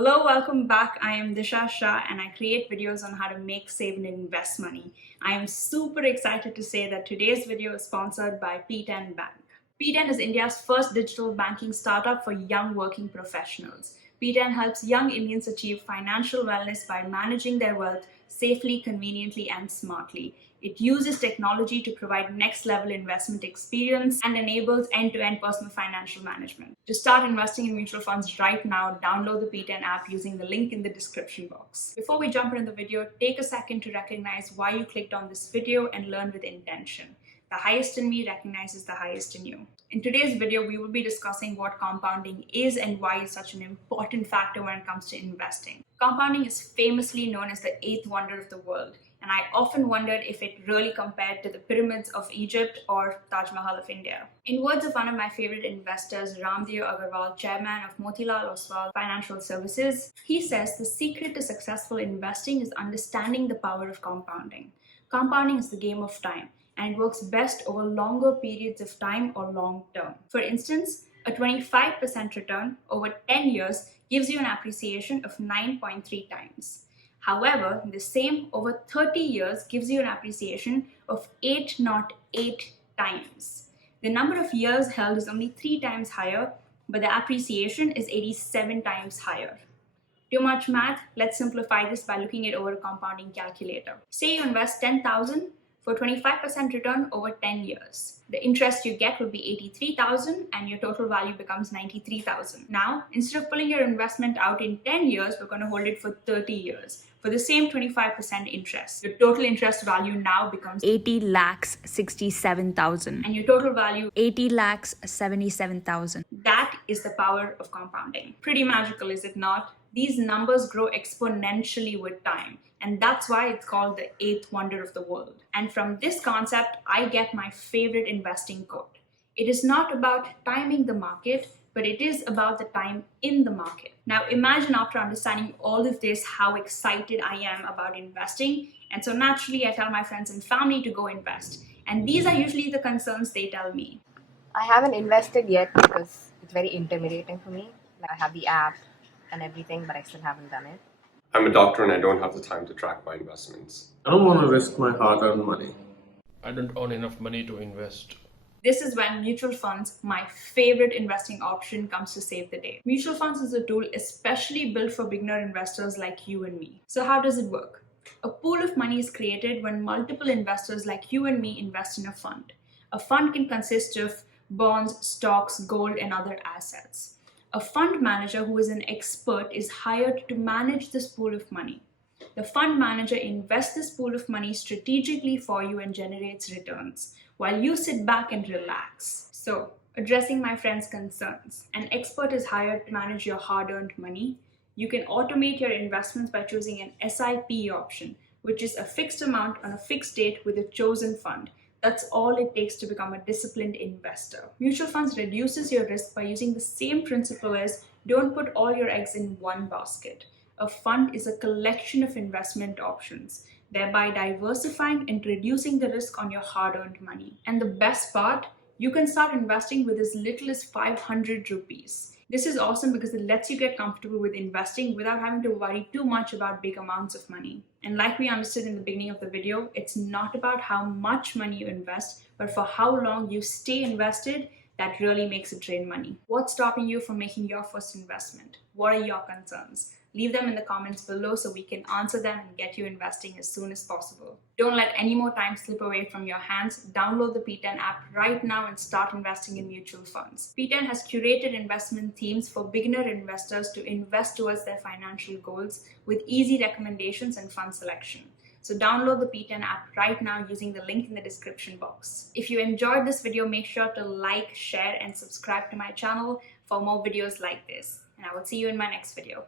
Hello, welcome back. I am Disha Shah and I create videos on how to make, save and invest money. I am super excited to say that today's video is sponsored by P10 Bank. P10 is India's first digital banking startup for young working professionals. P10 helps young Indians achieve financial wellness by managing their wealth safely, conveniently and smartly. It uses technology to provide next-level investment experience and enables end-to-end personal financial management. To start investing in mutual funds right now, download the P10 app using the link in the description box. Before we jump into the video, take a second to recognize why you clicked on this video and learn with intention. The highest in me recognizes the highest in you. In today's video, we will be discussing what compounding is and why it's such an important factor when it comes to investing. Compounding is famously known as the eighth wonder of the world, and I often wondered if it really compared to the pyramids of Egypt or Taj Mahal of India. In words of one of my favorite investors, Ramdev Agarwal, chairman of Motilal Oswal Financial Services, he says the secret to successful investing is understanding the power of compounding. Compounding is the game of time, and it works best over longer periods of time or long term. For instance, a 25% return over 10 years gives you an appreciation of 9.3 times. However, the same over 30 years gives you an appreciation of 808 times. The number of years held is only 3 times higher, but the appreciation is 87 times higher. Too much math? Let's simplify this by looking at over a compounding calculator. Say you invest 10,000 for 25% return over 10 years. The interest you get will be 83,000 and your total value becomes 93,000. Now, instead of pulling your investment out in 10 years, we're going to hold it for 30 years. For the same 25% interest, your total interest value now becomes 80,67,000 and your total value 80,77,000. That is the power of compounding. Pretty magical, is it not? These numbers grow exponentially with time, and that's why it's called the eighth wonder of the world. And from this concept, I get my favorite investing quote. It is not about timing the market, but it is about the time in the market. Now imagine after understanding all of this how excited I am about investing, and so naturally I tell my friends and family to go invest. And these are usually the concerns they tell me. I haven't invested yet because it's very intimidating for me. Like, I have the app and everything, but I still haven't done it. I'm a doctor and I don't have the time to track my investments. I don't want to risk my hard-earned money. I don't earn enough money to invest. This is when mutual funds, my favorite investing option, comes to save the day. Mutual funds is a tool especially built for beginner investors like you and me. So how does it work? A pool of money is created when multiple investors like you and me invest in a fund. A fund can consist of bonds, stocks, gold, and other assets. A fund manager who is an expert is hired to manage this pool of money. The fund manager invests this pool of money strategically for you and generates returns, while you sit back and relax. So, addressing my friend's concerns, an expert is hired to manage your hard-earned money. You can automate your investments by choosing an SIP option, which is a fixed amount on a fixed date with a chosen fund. That's all it takes to become a disciplined investor. Mutual funds reduces your risk by using the same principle as don't put all your eggs in one basket. A fund is a collection of investment options, thereby diversifying and reducing the risk on your hard-earned money. And the best part, you can start investing with as little as 500 rupees. This is awesome because it lets you get comfortable with investing without having to worry too much about big amounts of money. And like we understood in the beginning of the video, it's not about how much money you invest, but for how long you stay invested that really makes it drain money. What's stopping you from making your first investment? What are your concerns? Leave them in the comments below so we can answer them and get you investing as soon as possible. Don't let any more time slip away from your hands. Download the P10 app right now and start investing in mutual funds. P10 has curated investment themes for beginner investors to invest towards their financial goals with easy recommendations and fund selection. So download the P10 app right now using the link in the description box. If you enjoyed this video, make sure to like, share, and subscribe to my channel for more videos like this. And I will see you in my next video.